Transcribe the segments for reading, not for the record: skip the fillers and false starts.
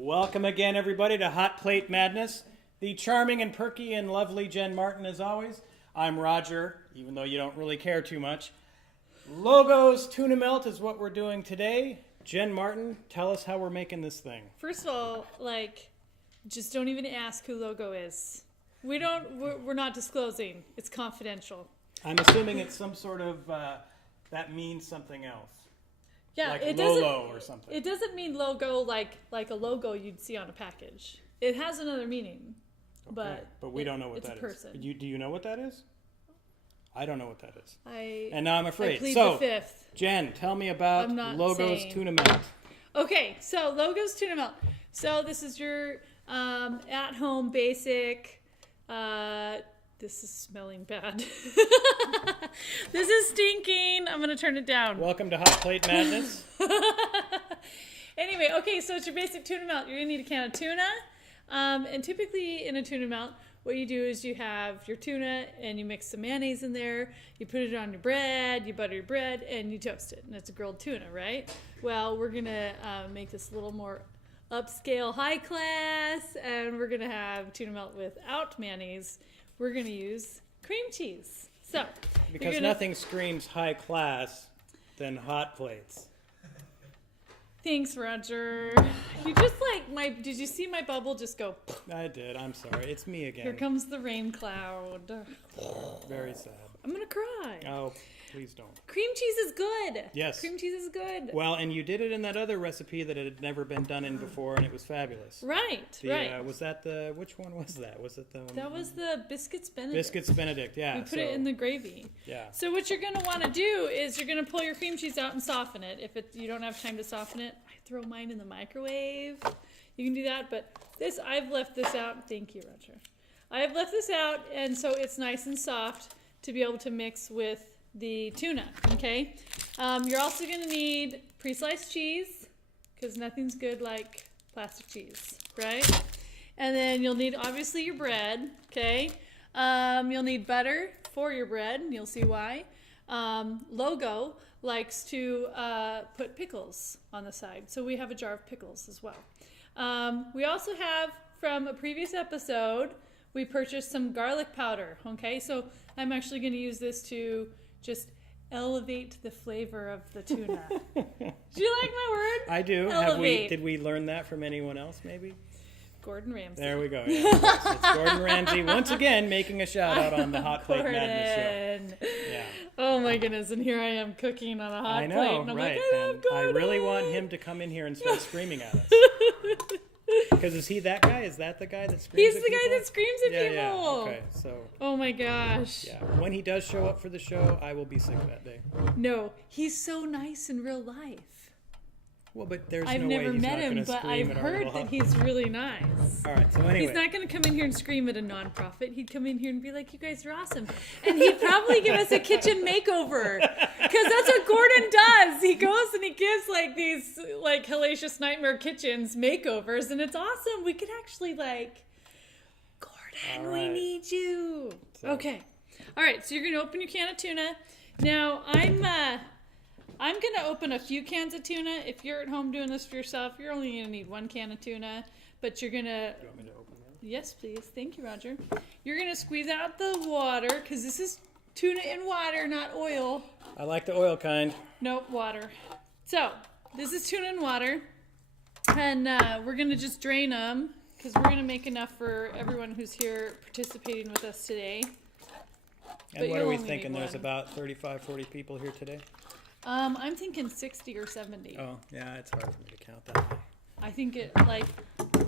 Welcome again, everybody, to Hot Plate Madness. The charming and perky and lovely Jen Martin, as always. I'm Roger, even though you don't really care too much. Logo's Tuna Melt is what we're doing today. Jen Martin, tell us how we're making this thing. First of all, just don't even ask who Logo is. We're not disclosing. It's confidential. I'm assuming it's some sort of, that means something else. Yeah, like it Lolo or something. It doesn't mean logo like a logo you'd see on a package. It has another meaning, okay. But we don't know what that is. It's a person. Do you know what that is? I don't know what that is. And now I'm afraid. I plead the fifth. Jen, tell me about Logo's Tuna Melt. Okay, so Logo's Tuna Melt. So this is your at-home basic. This is smelling bad. This is stinking. I'm going to turn it down. Welcome to Hot Plate Madness. Anyway, okay, so it's your basic tuna melt. You're going to need a can of tuna. And typically in a tuna melt, what you do is you have your tuna and you mix some mayonnaise in there. You put it on your bread, you butter your bread, and you toast it. And it's a grilled tuna, right? Well, we're going to make this a little more upscale, high class, and we're going to have tuna melt without mayonnaise. We're going to use cream cheese. So, because nothing screams high class than hot plates. Thanks, Roger. You just did you see my bubble just go? I did. I'm sorry. It's me again. Here comes the rain cloud. Very sad. I'm going to cry. Oh, please don't. Cream cheese is good. Yes. Cream cheese is good. Well, and you did it in that other recipe that it had never been done in before, and it was fabulous. Right. Was that which one was that? Was it the... That was the Biscuits Benedict. Biscuits Benedict, yeah. We put it in the gravy. Yeah. So what you're going to want to do is you're going to pull your cream cheese out and soften it. If you don't have time to soften it, I throw mine in the microwave. You can do that, but I've left this out. Thank you, Roger. I've left this out, and so it's nice and soft to be able to mix with the tuna, okay? You're also going to need pre-sliced cheese, because nothing's good like plastic cheese, right? And then you'll need, obviously, your bread, okay? You'll need butter for your bread, and you'll see why. Logo likes to put pickles on the side, so we have a jar of pickles as well. We also have, from a previous episode, we purchased some garlic powder, okay? So I'm actually going to use this to just elevate the flavor of the tuna. Do you like my word? I do. Elevate. Did we learn that from anyone else, maybe? Gordon Ramsay. There we go. Yeah. It's Gordon Ramsay once again making a shout out on the Hot Plate Madness show. Yeah. Oh my goodness! And here I am cooking on a hot plate. And I'm right? Like, I love Gordon. I really want him to come in here and start screaming at us. Because is he that guy? Is that the guy that screams? He's the guy that screams at people. Yeah. Okay. So. Oh my gosh. Yeah. When he does show up for the show, I will be sick that day. No, he's so nice in real life. Well, but there's I've no way never he's met not him, but I've at our heard little that he's really nice. All right, so anyway. He's not going to come in here and scream at a nonprofit. He'd come in here and be like, you guys are awesome. And he'd probably give us a kitchen makeover. Because that's what Gordon does. He goes and he gives these Hellacious Nightmare Kitchens makeovers. And it's awesome. We could actually Gordon, we need you. So. Okay. All right, so you're going to open your can of tuna. Now, I'm going to open a few cans of tuna. If you're at home doing this for yourself, you're only going to need one can of tuna. But you're going to... Do you want me to open that? Yes, please. Thank you, Roger. You're going to squeeze out the water, because this is tuna in water, not oil. I like the oil kind. Nope, water. So, this is tuna in water. And we're going to just drain them, because we're going to make enough for everyone who's here participating with us today. And what are we thinking? There's about 35, 40 people here today? I'm thinking 60 or 70. Oh, yeah, it's hard for me to count that way. I think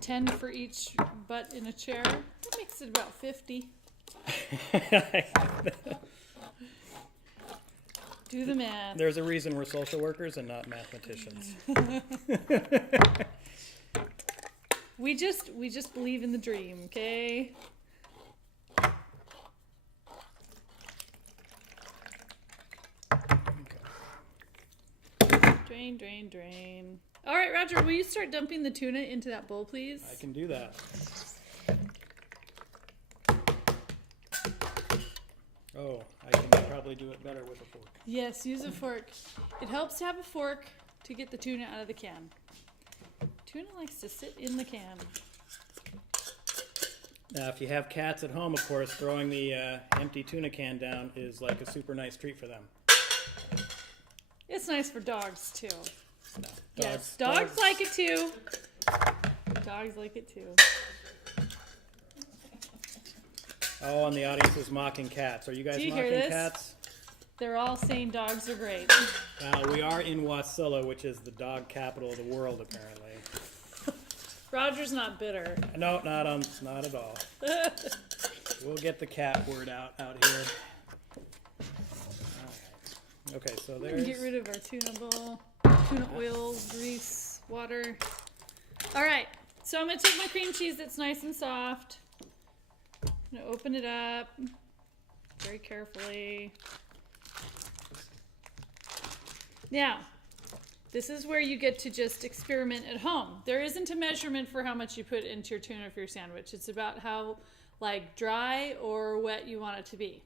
10 for each butt in a chair. That makes it about 50. Do the math. There's a reason we're social workers and not mathematicians. We just believe in the dream, okay? Drain, drain, drain. All right, Roger, will you start dumping the tuna into that bowl, please? I can do that. Oh, I can probably do it better with a fork. Yes, use a fork. It helps to have a fork to get the tuna out of the can. Tuna likes to sit in the can. Now, if you have cats at home, of course, throwing the empty tuna can down is like a super nice treat for them. It's nice for dogs too. No, Yes, dogs like it too. Dogs like it too. Oh, and the audience is mocking cats. Are you guys Do you mocking hear this? cats? They're all saying dogs are great. We are in Wasilla, which is the dog capital of the world, apparently. Roger's not bitter. No, not at all. We'll get the cat word out here. All right. Okay, so there's. Get rid of our tuna bowl, tuna oil, grease, water. All right, so I'm gonna take my cream cheese that's nice and soft. I'm gonna open it up very carefully. Now, this is where you get to just experiment at home. There isn't a measurement for how much you put into your tuna for your sandwich. It's about how like dry or wet you want it to be.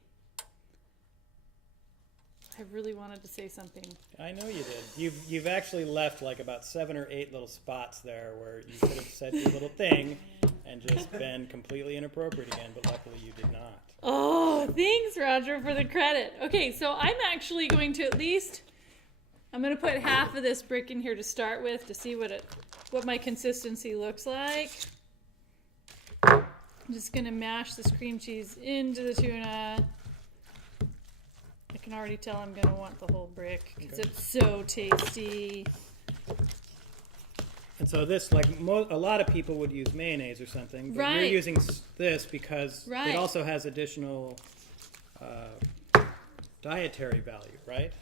I really wanted to say something. I know you did. You've actually left like about 7 or 8 little spots there where you could have said your little thing and just been completely inappropriate again, but luckily you did not. Oh, thanks, Roger, for the credit. Okay, so I'm actually going to I'm going to put half of this brick in here to start with to see what my consistency looks like. I'm just going to mash this cream cheese into the tuna. I can already tell I'm going to want the whole brick because it's so tasty. And so this, like a lot of people would use mayonnaise or something, but you're Right. using this because Right. it also has additional dietary value, right?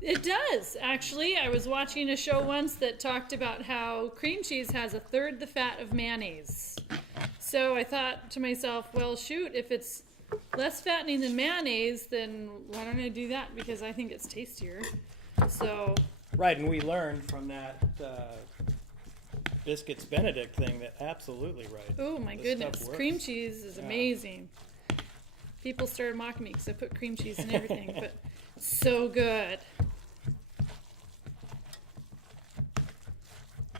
It does, actually. I was watching a show once that talked about how cream cheese has a third the fat of mayonnaise. So I thought to myself, well, shoot, if it's less fattening than mayonnaise, then why don't I do that? Because I think it's tastier. So, Right, and we learned from that Biscuits Benedict thing that absolutely right. oh my This stuff goodness, works. cream cheese is amazing. People started mocking me because I put cream cheese in everything, but so good.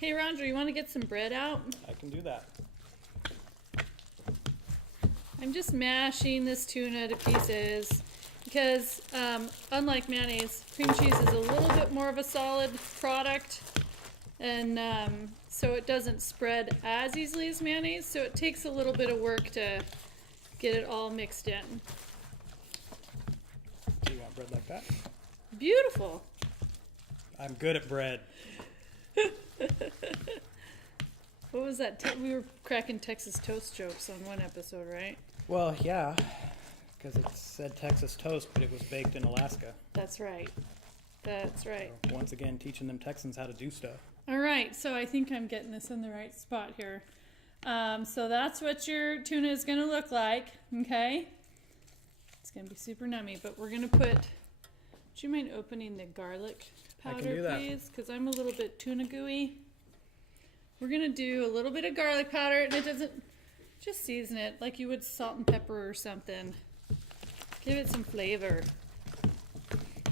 Hey, Roger, you want to get some bread out? I can do that. I'm just mashing this tuna to pieces because, unlike mayonnaise, cream cheese is a little bit more of a solid product, and so it doesn't spread as easily as mayonnaise, so it takes a little bit of work to get it all mixed in. Do you want bread like that? Beautiful. I'm good at bread. What was that? We were cracking Texas toast jokes on one episode, right? Well, yeah, because it said Texas toast, but it was baked in Alaska. That's right. That's right. So once again, teaching them Texans how to do stuff. All right, so I think I'm getting this in the right spot here. So that's what your tuna is going to look like, okay? It's going to be super nummy, but we're going to put... Would you mind opening the garlic I can powder, do that. please? Because I'm a little bit tuna gooey. We're going to do a little bit of garlic powder, and it doesn't... Just season it like you would salt and pepper or something. Give it some flavor.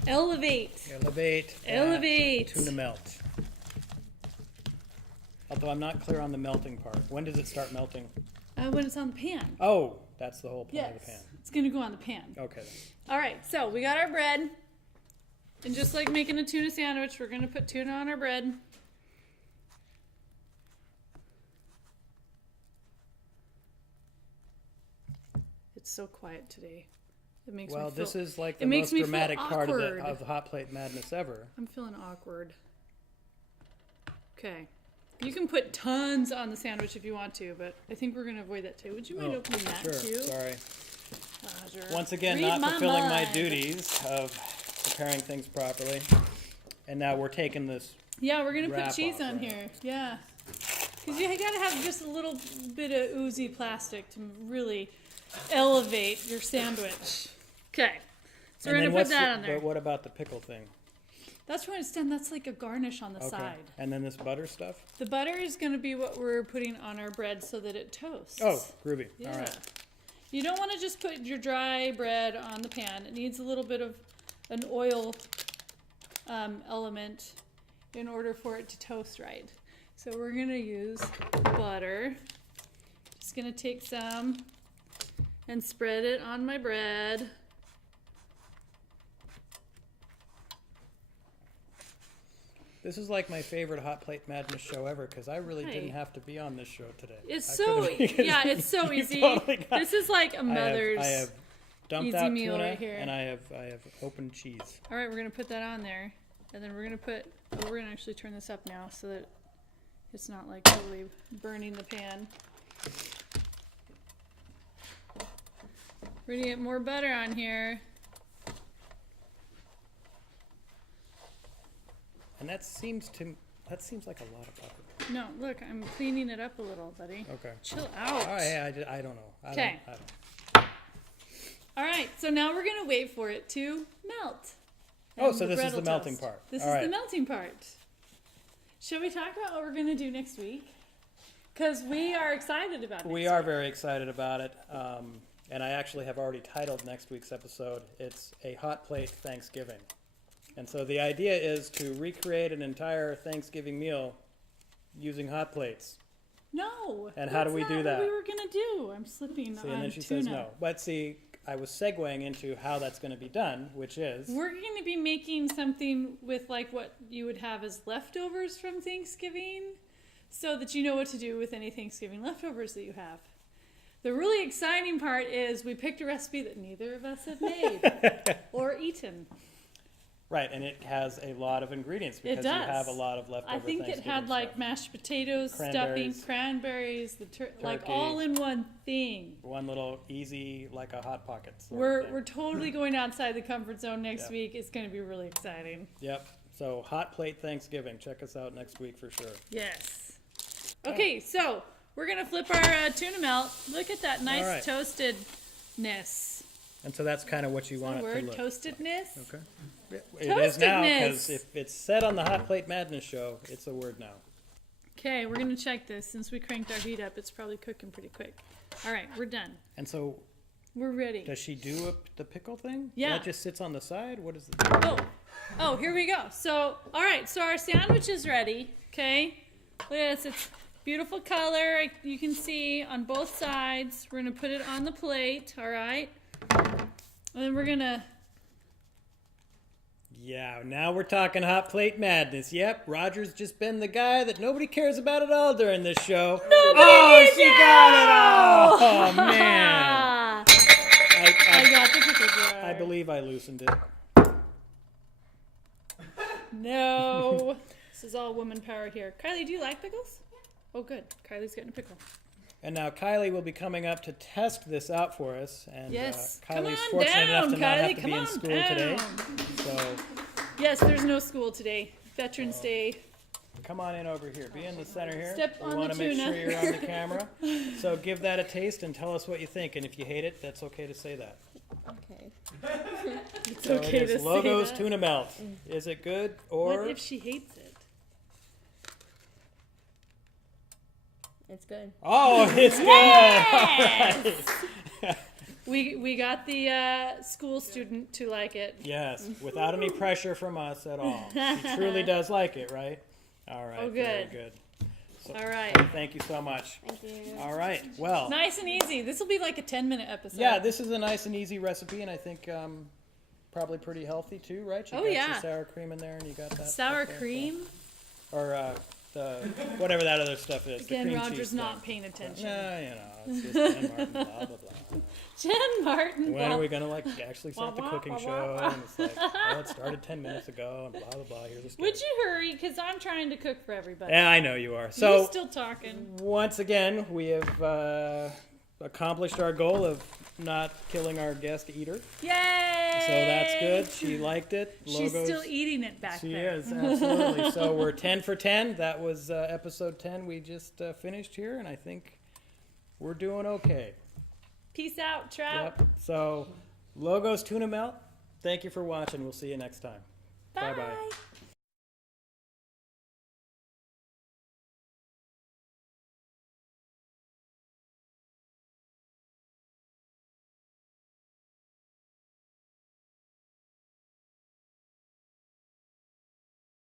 Elevate. Elevate. Elevate. Tuna melt. Although I'm not clear on the melting part. When does it start melting? When it's on the pan. Oh, that's the whole point Yes, of the pan. it's going to go on the pan. Okay. All right, so we got our bread. And just like making a tuna sandwich, we're going to put tuna on our bread. It's so quiet today. It makes me feel... This is like the it makes most me feel dramatic part of awkward. the Hot Plate Madness ever. I'm feeling awkward. Okay. You can put tons on the sandwich if you want to, but I think we're going to avoid that too. Would you mind opening that sure. too? Sorry. Roger. Once again, Read not fulfilling my mind. duties of preparing things properly. And now we're taking this. Yeah, we're going to put Wrap cheese off, on right? here. Yeah. Because you got to have just a little bit of oozy plastic to really elevate your sandwich. Okay. So we're going to put that on there. But what about the pickle thing? That's where it's done. That's like a garnish on the side. And then this butter stuff? The butter is going to be what we're putting on our bread so that it toasts. Oh, groovy. Yeah. All right. You don't want to just put your dry bread on the pan. It needs a little bit of an oil element in order for it to toast right. So we're gonna use butter. Just gonna take some and spread it on my bread. This is like my favorite Hot Plate Madness show ever because I really Hi. didn't have to be on this show today. It's I so could've- because yeah, it's so you easy. totally got- This is like a mother's. I have dumped easy out meal tuna right here. and I have opened cheese. All right, we're gonna put that on there, and then we're gonna put. Oh, we're gonna actually turn this up now so that it's not like totally burning the pan. We're gonna get more butter on here. And that seems like a lot of butter. No, look, I'm cleaning it up a little, buddy. Okay. Chill out. Oh, yeah, I don't know. Okay. I don't. All right, so now we're gonna wait for it to melt. Oh, And so this bread is the will melting toast. part. This All is right. the melting part. Shall we talk about what we're gonna do next week? Because we are excited about it. We are very excited about it. And I actually have already titled next week's episode, it's a Hot Plate Thanksgiving. And so the idea is to recreate an entire Thanksgiving meal using hot plates. No. And how do we that's do not that? What we were gonna do. I'm slipping See, on and then she tuna. says no. But see, I was segueing into how that's going to be done, which is... We're going to be making something with like what you would have as leftovers from Thanksgiving, so that you know what to do with any Thanksgiving leftovers that you have. The really exciting part is we picked a recipe that neither of us have made or eaten. Right, and it has a lot of ingredients because you does. have a lot of leftover I think it Thanksgiving had like stuff. mashed potatoes, stuffing, Cranberries. cranberries, like Turkey. all in one thing. One little easy, like a Hot Pocket sort of thing. We're totally going outside the comfort zone next Yeah. week. It's going to be really exciting. Yep. So Hot Plate Thanksgiving. Check us out next week for sure. Yes. Okay, so we're going to flip our tuna melt. Look at that nice All right. toastedness. And so that's kind of what you want it Word, to look. toastedness. Okay. It is now Toastedness. because if it's said on the Hot Plate Madness show, it's a word now. Okay, we're going to check this. Since we cranked our heat up, it's probably cooking pretty quick. All right, we're done. And so, We're ready. does she do the pickle thing? Yeah. That just sits on the side? What is it? Oh, here we go. So, all right, so our sandwich is ready, okay? Look at this, it's beautiful color. You can see on both sides. We're gonna put it on the plate, all right? And then we're gonna, Yeah, now we're talking Hot Plate Madness. Yep, Roger's just been the guy that nobody cares about at all during this show. Nobody she got it all! Oh, man. ah, I got the pickle jar. I believe I loosened it. No. This is all woman power here. Kylie, do you like pickles? Oh, good. Kylie's getting a pickle. And now Kylie will be coming up to test this out for us. And Yes. Come Kylie's on fortunate enough down, to not Kylie. have to Come be in on school down. today. So Yes, there's no school today. Veterans Day. come on in over here. Be in the center here. Step we on want the to make tuna. sure you're on the camera. So give that a taste and tell us what you think. And if you hate it, that's okay to say that. Okay. It's So okay it to is say Logo's that. Tuna Melt. Is it good or... What if she hates it? It's good. Oh, it's good. Yes! We got the school student to like it. Yes, without any pressure from us at all. She truly does like it, right? All right. Oh, Very good. good. So, All right. Thank you so much. Thank you. All right. Well, Nice and easy. This will be like a 10-minute episode. yeah, this is a nice and easy recipe, and I think probably pretty healthy too, right? You Oh, got yeah. your sour cream in there, and you got that Sour stuff there, cream. so- or the whatever that other stuff is. Again, the cream Roger's cheese not thing. paying attention. Yeah, you know, it's just Jen Martin, blah blah blah. Jen Martin. When are we gonna like actually start the Wah, wah, cooking wah, show? wah. And it's like, oh, it started 10 minutes ago, and blah blah blah. Here's the story. Would you hurry? Because I'm trying to cook for everybody. Yeah, I know you are. You're So still talking. once again, we have accomplished our goal of not killing our guest eater. Yay! So that's good. She liked it. She's Logos. still eating it back She there. is, absolutely. So we're 10 for 10. That was episode 10 we just finished here, and I think we're doing okay. Peace out, Trout. Yep. So, Logos Tuna Melt, thank you for watching. We'll see you next time. Bye. Bye-bye.